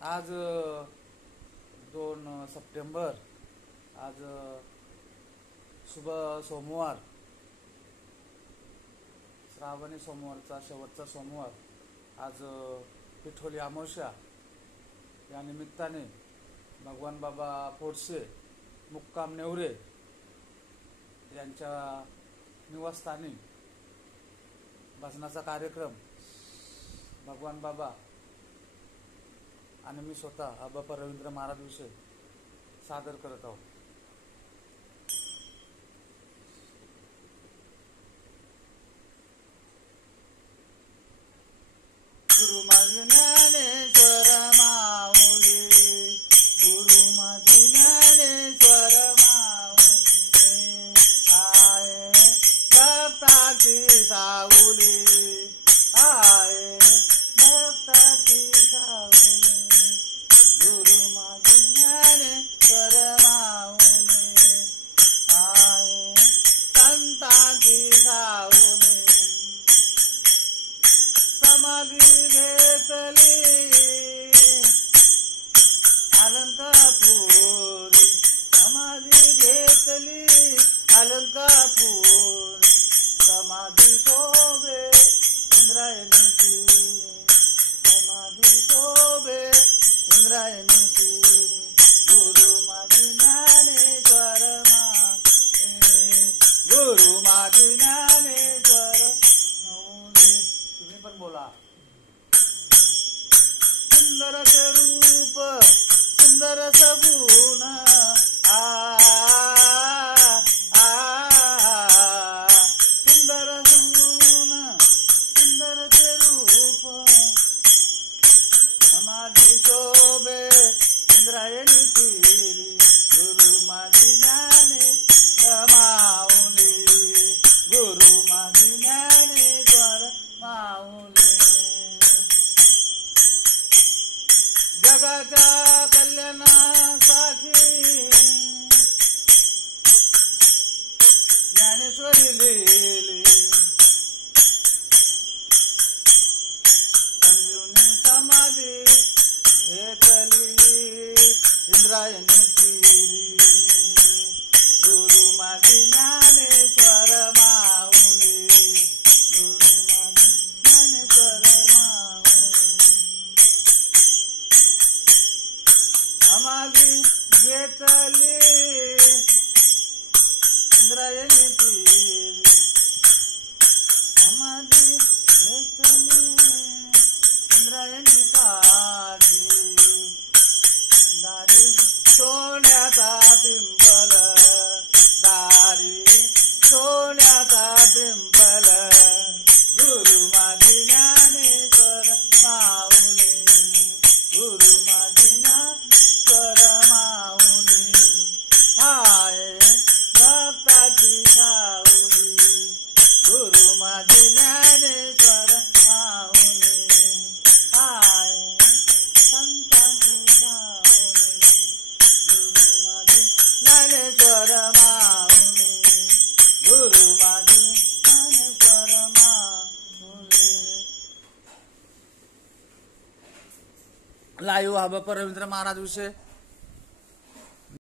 आज 2 सप्टेंबर, आज शुभ सोमवार, श्रावणी सोमवारचा शेवटचा सोमवार. आज पिठोली अमावस्या. या निमित्ताने भगवान बाबा फोडसे मुक्काम नेवरे यांच्या निवासस्थानी भजनाचा कार्यक्रम भगवान बाबा आणि मी स्वतः आबापा रवींद्र महाराज विषय सादर करत आहोत. गुरु माझी ज्ञानेश्वर माऊली, गुरु माझी ज्ञानेश्वर माऊली, आहे भक्ताची सावली, आहे भक्ताची सावली. गुरु माझी ज्ञानेश्वर माऊली, आहे संतांची सावली. समाधी घेतली अलंकापुरी, समाधी घेतली अलंकापुरी. समाधी शोभे इंद्रायणीची, समाधी शोभे इंद्रायणीची. गुरु माझी ज्ञानेश्वर माऊली, गुरु माझी ज्ञानेश्वर माऊली. तुम्ही पण बोला. सुंदर से रूप, सुंदर सगुण, सुंदर सगुण, सुंदर से रूप. समाधी शोभे इंद्रायणी तीरी. गुरु माझी ज्ञानेश्वर माऊली, गुरु माझी ज्ञानेश्वर माऊली. जगाच्या कल्याणासाठी ज्ञानेश्वरी लिहिली. संजीवनी समाधी घेतली इंद्रायणी तीरी. गुरु माझी ज्ञानेश्वर माऊली, गुरु माझी ज्ञानेश्वर माऊली. समाधी घेतली इंद्रायणी तीरी. समाधी घेतली इंद्रायणी काठी. दारी सोन्याचा पिंपल, दारी सोन्याचा पिंपल. गुरु माझी ज्ञानेश्वर माऊली, गुरु माझी ज्ञानेश्वर माऊली, आहे भक्ताची सावली. गुरु माझी ज्ञानेश्वर माऊली, आहे संतांची सावली. गुरु माझी ज्ञानेश्वर माऊली, गुरु माझी ज्ञानेश्वर माऊली. लाईव्ह आबापा रवींद्र महाराज विषय